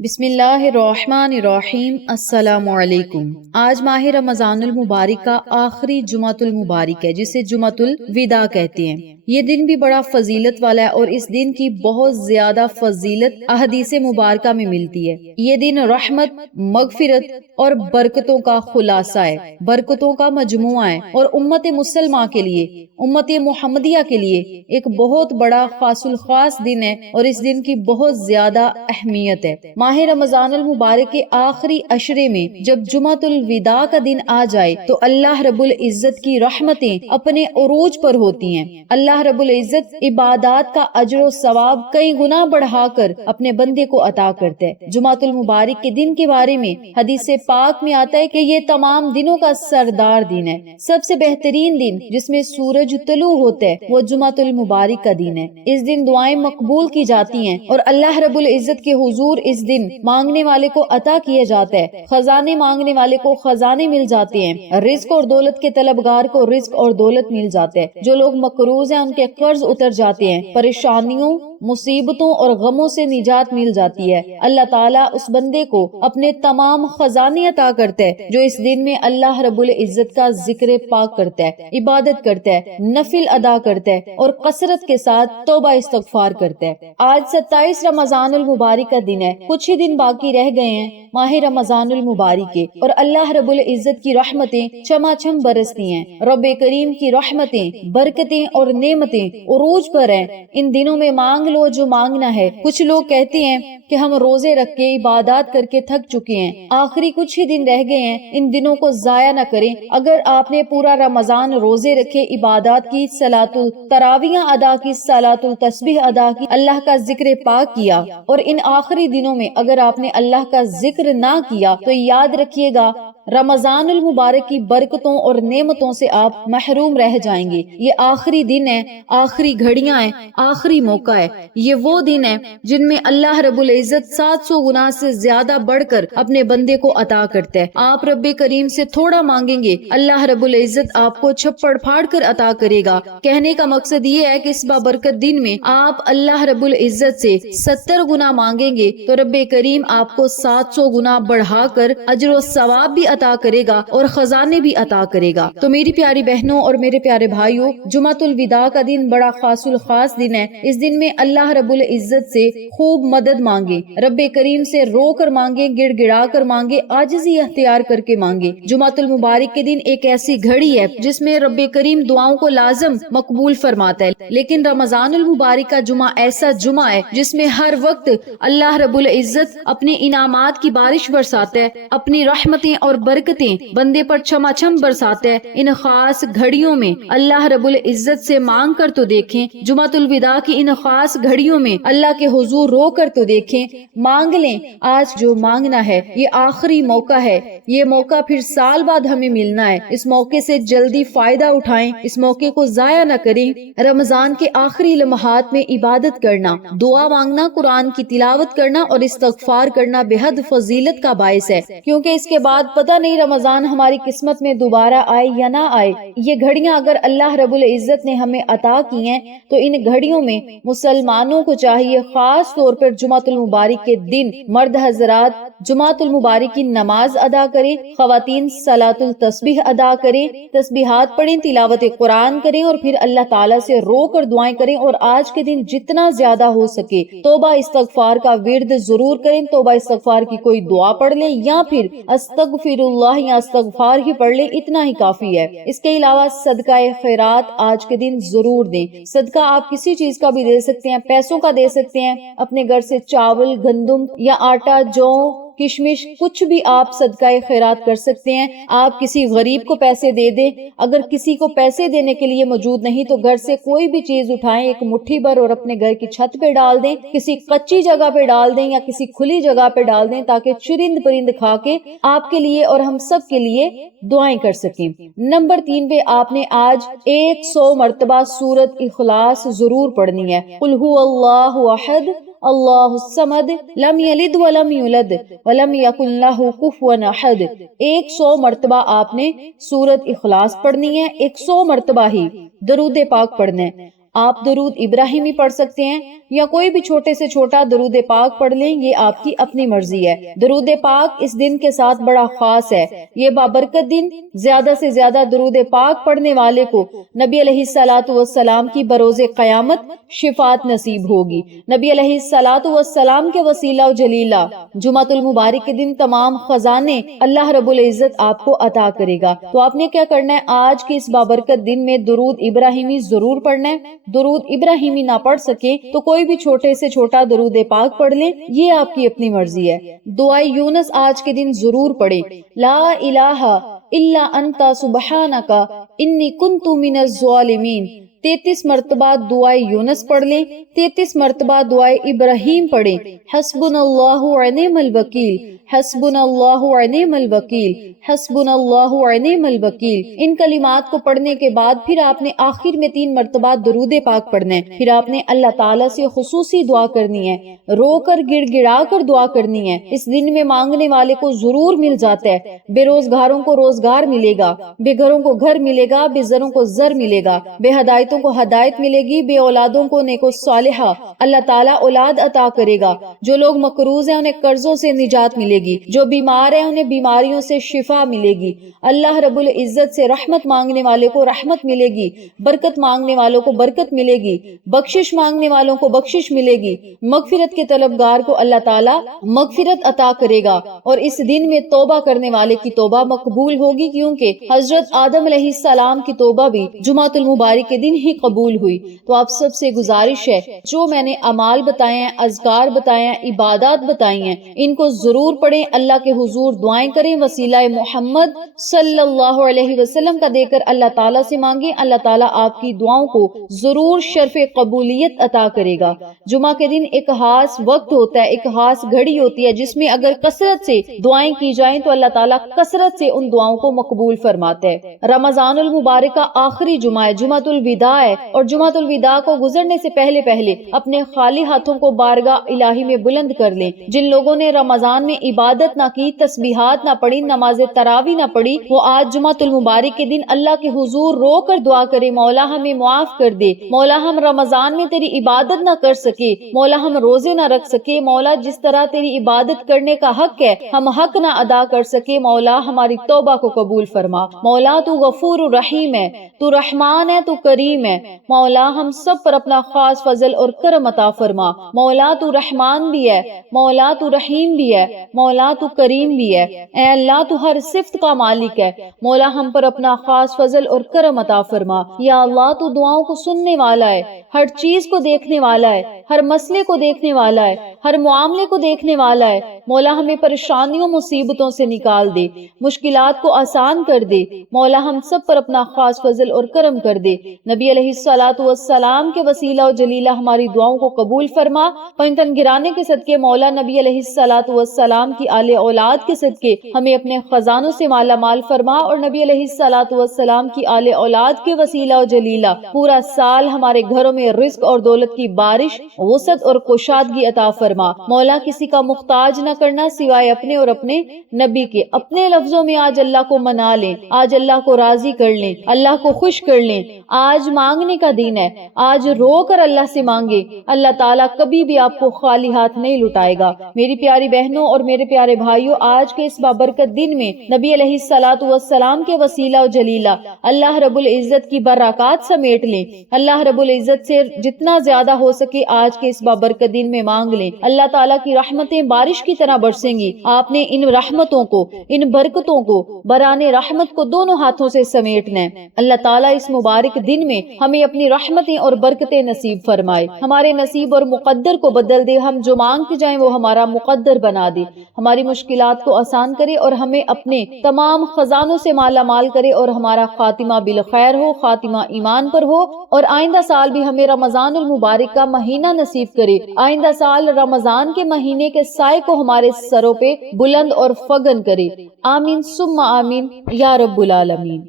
بسم اللہ الرحمن الرحیم۔ السلام علیکم۔ آج ماہ رمضان المبارک کا آخری جمعۃ المبارک ہے، جسے جمعۃ الوداع کہتے ہیں۔ یہ دن بھی بڑا فضیلت والا ہے اور اس دن کی بہت زیادہ فضیلت احادیث مبارکہ میں ملتی ہے۔ یہ دن رحمت، مغفرت اور برکتوں کا خلاصہ ہے، برکتوں کا مجموعہ ہے، اور امت مسلمہ کے لیے، امت محمدیہ کے لیے ایک بہت بڑا خاص الخاص دن ہے، اور اس دن کی بہت زیادہ اہمیت ہے۔ ماہ رمضان المبارک کے آخری عشرے میں جب جمعۃ الوداع کا دن آ جائے تو اللہ رب العزت کی رحمتیں اپنے عروج پر ہوتی ہیں۔ اللہ رب العزت عبادات کا اجر و ثواب کئی گنا بڑھا کر اپنے بندے کو عطا کرتا ہے۔ جمعۃ المبارک کے دن کے بارے میں حدیث پاک میں آتا ہے کہ یہ تمام دنوں کا سردار دن ہے۔ سب سے بہترین دن جس میں سورج طلوع ہوتا ہے وہ جمعۃ المبارک کا دن ہے۔ اس دن دعائیں مقبول کی جاتی ہیں اور اللہ رب العزت کے حضور اس دن مانگنے والے کو عطا کیا جاتا ہے، خزانے مانگنے والے کو خزانے مل جاتے ہیں، رزق اور دولت کے طلبگار کو رزق اور دولت مل جاتے ہیں، جو لوگ مقروض ہیں ان کے قرض اتر جاتے ہیں، پریشانیوں، مصیبتوں اور غموں سے نجات مل جاتی ہے۔ اللہ تعالیٰ اس بندے کو اپنے تمام خزانے عطا کرتا ہے جو اس دن میں اللہ رب العزت کا ذکر پاک کرتا ہے، عبادت کرتا ہے، نفل ادا کرتا ہے اور کثرت کے ساتھ توبہ استغفار کرتا ہے۔ آج 27 رمضان المبارک کا دن ہے، کچھ ہی دن باقی رہ گئے ہیں ماہ رمضان المبارک کے، اور اللہ رب العزت کی رحمتیں چماچم برستی ہیں۔ رب کریم کی رحمتیں، برکتیں اور نعمتیں عروج پر ہیں۔ ان دنوں میں مانگ لو جو مانگنا ہے۔ کچھ لوگ کہتے ہیں کہ ہم روزے رکھ کے عبادات کر کے تھک چکے ہیں، آخری کچھ ہی دن رہ گئے ہیں، ان دنوں کو ضائع نہ کریں۔ اگر آپ نے پورا رمضان روزے رکھے، عبادات کی، صلاۃ التراویح ادا کی، صلاۃ التسبیح ادا کی، اللہ کا ذکر پاک کیا، اور ان آخری دنوں میں اگر آپ نے اللہ کا ذکر نہ کیا تو یاد رکھیے گا رمضان المبارک کی برکتوں اور نعمتوں سے آپ محروم رہ جائیں گے۔ یہ آخری دن ہے، آخری گھڑیاں ہیں، آخری موقع ہے۔ یہ وہ دن ہے جن میں اللہ رب العزت 700 گنا سے زیادہ بڑھ کر اپنے بندے کو عطا کرتا ہے۔ آپ رب کریم سے تھوڑا مانگیں گے، اللہ رب العزت آپ کو چھپڑ پھاڑ کر عطا کرے گا۔ کہنے کا مقصد یہ ہے کہ اس بابرکت دن میں آپ اللہ رب العزت سے 70 گنا مانگیں گے تو رب کریم آپ کو 700 گنا بڑھا کر اجر و ثواب بھی عطا کرے گا اور خزانے بھی عطا کرے گا۔ تو میری پیاری بہنوں اور میرے پیارے بھائیوں، جمعۃ الوداع کا دن بڑا خاص الخاص دن ہے۔ اس دن میں اللہ رب العزت سے خوب مدد مانگے، رب کریم سے رو کر مانگے، گڑ گڑا کر مانگے، عاجزی اختیار کر کے مانگے۔ جمعۃ المبارک کے دن ایک ایسی گھڑی ہے جس میں رب کریم دعاؤں کو لازم مقبول فرماتا ہے، لیکن رمضان المبارک کا جمعہ ایسا جمعہ ہے جس میں ہر وقت اللہ رب العزت اپنے انعامات کی بارش برساتا ہے، اپنی رحمتیں اور برکتیں بندے پر چھماچم برساتا ہے۔ ان خاص گھڑیوں میں اللہ رب العزت سے مانگ کر تو دیکھیں، جمعۃ الوداع کی ان خاص گھڑیوں میں اللہ کے حضور رو کر تو دیکھیں، مانگ لیں۔ آج جو مانگنا ہے یہ آخری موقع ہے، یہ موقع پھر سال بعد ہمیں ملنا ہے۔ اس موقع سے جلدی فائدہ اٹھائیں، اس موقع کو ضائع نہ کریں۔ رمضان کے آخری لمحات میں عبادت کرنا، دعا مانگنا، قرآن کی تلاوت کرنا اور استغفار کرنا بے حد فضیلت کا باعث ہے، کیونکہ اس کے بعد پتہ نہیں رمضان ہماری قسمت میں دوبارہ آئے یا نہ آئے۔ یہ گھڑیاں اگر اللہ رب العزت نے ہمیں عطا کی ہیں تو ان گھڑیوں میں مسلمانوں کو چاہیے خاص طور پر جمعۃ المبارک کے دن مرد حضرات جمعۃ المبارک کی نماز ادا کریں، خواتین صلاۃ التسبیح ادا کریں، تسبیحات پڑھیں، تلاوت قرآن کریں اور پھر اللہ تعالیٰ سے رو کر دعائیں کریں، اور آج کے دن جتنا زیادہ ہو سکے توبہ استغفار کا ورد ضرور کریں۔ توبہ استغفار کی کوئی دعا پڑھ لیں یا پھر استغفر اللہ یا استغفار ہی پڑھ لیں، اتنا ہی کافی ہے۔ اس کے علاوہ صدقہ خیرات آج کے دن ضرور دیں۔ صدقہ آپ کسی چیز کا بھی دے سکتے ہیں، پیسوں کا دے سکتے ہیں، اپنے گھر سے چاول، گندم یا آٹا، جو کشمش، کچھ بھی آپ صدقہ خیرات کر سکتے ہیں۔ آپ کسی غریب کو پیسے دے دیں، اگر کسی کو پیسے دینے کے لیے موجود نہیں تو گھر سے کوئی بھی چیز اٹھائیں، ایک مٹھی بھر، اور اپنے گھر کی چھت پہ ڈال دیں، کسی کچی جگہ پہ ڈال دیں یا کسی کھلی جگہ پہ ڈال دیں تاکہ چرند پرند کھا کے آپ کے لیے اور ہم سب کے لیے دعائیں کر سکیں۔ نمبر 3 پہ آپ نے آج 100 مرتبہ سورۃ اخلاص ضرور پڑھنی ہے۔ قل هو اللہ احد اللہ الصمد لم یلد ولم یولد ولم یکن لہ کفوا احد۔ 100 مرتبہ آپ نے سورۃ اخلاص پڑھنی ہے، 100 مرتبہ ہی درود پاک پڑھنا ہے۔ آپ درود ابراہیمی پڑھ سکتے ہیں یا کوئی بھی چھوٹے سے چھوٹا درود پاک پڑھ لیں، یہ آپ کی اپنی مرضی ہے۔ درود پاک اس دن کے ساتھ بڑا خاص ہے، یہ بابرکت دن زیادہ سے زیادہ درود پاک پڑھنے والے کو نبی علیہ الصلوۃ والسلام کی بروز قیامت شفاعت نصیب ہوگی۔ نبی علیہ الصلوۃ والسلام کے وسیلہ و جلیلہ جمعۃ المبارک کے دن تمام خزانے اللہ رب العزت آپ کو عطا کرے گا۔ تو آپ نے کیا کرنا ہے، آج کے اس بابرکت دن میں درود ابراہیمی ضرور پڑھنا ہے۔ درود ابراہیمی نہ پڑھ سکے تو کوئی بھی چھوٹے سے چھوٹا درود پاک پڑھ لیں، یہ آپ کی اپنی مرضی ہے۔ دعائے یونس آج کے دن ضرور پڑھیں، لا الہ الا انت سبحانک انی کنت من الظالمین۔ 33 مرتبہ دعائے یونس پڑھ لیں، 33 مرتبہ دعائے ابراہیم پڑھیں، حسبنا اللہ ونعم الوکیل، حسبنا اللہ ونعم الوکیل، حسبنا اللہ ونعم الوکیل۔ ان کلمات کو پڑھنے کے بعد پھر آپ نے آخر میں 3 مرتبہ درود پاک پڑھنا ہے۔ پھر آپ نے اللہ تعالیٰ سے خصوصی دعا کرنی ہے، رو کر گڑ گڑا کر دعا کرنی ہے۔ اس دن میں مانگنے والے کو ضرور مل جاتا ہے، بے روزگاروں کو روزگار ملے گا، بے گھروں کو گھر ملے گا، بے زروں کو زر ملے گا، بے ہدایتوں کو ہدایت ملے گی، بے اولادوں کو نیک و صالحہ اللہ تعالیٰ اولاد عطا کرے گا۔ جو لوگ مقروض ہیں انہیں قرضوں سے نجات ملے گی، جو بیمار ہیں انہیں بیماریوں سے شفا ملے گی۔ اللہ رب العزت سے رحمت مانگنے والے کو رحمت ملے گی، برکت مانگنے والوں کو برکت ملے گی، بخشش مانگنے والوں کو بخشش ملے گی، مغفرت کے طلبگار کو اللہ تعالیٰ مغفرت عطا کرے گا۔ اور اس دن میں توبہ کرنے والے کی توبہ مقبول ہوگی، کیونکہ حضرت آدم علیہ السلام کی توبہ بھی جمعۃ المبارک کے دن ہی قبول ہوئی۔ تو آپ سب سے گزارش ہے، جو میں نے اعمال بتائے ہیں، اذکار بتائے ہیں، عبادات بتائی ہیں، ان کو ضرور پڑھیں، اللہ کے حضور دعائیں کریں، وسیلہ محمد صلی اللہ علیہ وسلم کا دے کر اللہ تعالیٰ سے مانگیں، اللہ تعالیٰ آپ کی دعاؤں کو ضرور شرف قبولیت عطا کرے گا۔ جمعہ کے دن ایک خاص وقت ہوتا ہے، ایک خاص گھڑی ہوتی ہے، جس میں اگر کثرت سے دعائیں کی جائیں تو اللہ تعالیٰ کثرت سے ان دعاؤں کو مقبول فرماتے ہیں۔ رمضان المبارک کا آخری جمعہ ہے، جمعۃ الوداع ہے، اور جمعۃ الوداع کو گزرنے سے پہلے اپنے خالی ہاتھوں کو بارگاہ الہی میں بلند کر لیں۔ جن لوگوں نے رمضان میں عبادت نہ کی، تسبیحات نہ پڑھی، نماز تراویح نہ پڑھی، وہ آج جمعۃ المبارک کے دن اللہ کے حضور رو کر دعا کرے، مولا ہمیں معاف کر دے، مولا ہم رمضان میں تیری عبادت نہ کر سکے، مولا ہم روزے نہ رکھ سکے، مولا جس طرح تیری عبادت کرنے کا حق ہے ہم حق نہ ادا کر سکے، مولا ہماری توبہ کو قبول فرما۔ مولا تو غفور رحیم ہے، تو رحمان ہے، تو کریم ہے، مولا ہم سب پر اپنا خاص فضل اور کرم عطا فرما۔ مولا تو رحمان بھی ہے، مولا تو رحیم بھی ہے، مولا تو کریم بھی ہے، اے اللہ تو ہر صفت کا مالک ہے، مولا ہم پر اپنا خاص فضل اور کرم عطا فرما۔ یا اللہ تو دعاؤں کو سننے والا ہے، ہر چیز کو دیکھنے والا ہے، ہر مسئلے کو دیکھنے والا ہے، ہر معاملے کو دیکھنے والا ہے، مولا ہمیں پریشانیوں مصیبتوں سے نکال دے، مشکلات کو آسان کر دے، مولا ہم سب پر اپنا خاص فضل اور کرم کر دے۔ نبی علیہ الصلوۃ والسلام کے وسیلہ و جلیلہ ہماری دعاؤں کو قبول فرما۔ پنجتن گرانے کے صدقے مولا نبی علیہ الصلوۃ والسلام کی آل اولاد کے صدقے ہمیں اپنے خزانوں سے مالا مال فرما، اور نبی علیہ الصلوۃ والسلام کی آل اولاد کے وسیلہ و جلیلہ پورا سال ہمارے گھروں میں رزق اور دولت کی بارش، وسعت اور کشادگی عطا فرما۔ مولا کسی کا محتاج نہ کرنا سوائے اپنے اور اپنے نبی کے۔ اپنے لفظوں میں آج اللہ کو منا لیں، آج اللہ کو راضی کر لیں، اللہ کو خوش کر لیں۔ آج مانگنے کا دن ہے، آج رو کر اللہ سے مانگے، اللہ تعالیٰ کبھی بھی آپ کو خالی ہاتھ نہیں لٹائے گا۔ میری پیاری بہنوں اور میرے پیارے بھائیوں، آج کے اس بابرکت دن میں نبی علیہ الصلوۃ والسلام کے وسیلہ و جلیلہ اللہ رب العزت کی برکات سمیٹ لیں۔ اللہ رب العزت سے جتنا زیادہ ہو سکے آج کے اس بابرکت دن میں مانگ لیں، اللہ تعالیٰ کی رحمتیں بارش کی طرح برسیں گی۔ آپ نے ان رحمتوں کو، ان برکتوں کو، برانے رحمت کو دونوں ہاتھوں سے سمیٹنا ہے۔ اللہ تعالیٰ اس مبارک دن میں ہمیں اپنی رحمتیں اور برکتیں نصیب فرمائے، ہمارے نصیب اور مقدر کو بدل دے، ہم جو مانگتے جائیں وہ ہمارا مقدر بنا دے، ہماری مشکلات کو آسان کرے اور ہمیں اپنے تمام خزانوں سے مالا مال کرے، اور ہمارا خاتمہ بالخیر ہو، خاتمہ ایمان پر ہو، اور آئندہ سال بھی ہمیں رمضان المبارک کا مہینہ نصیب کرے، آئندہ سال رمضان کے مہینے کے سائے کو ہمارے سروں پہ بلند اور فگن کرے۔ آمین ثم آمین یا رب العالمین۔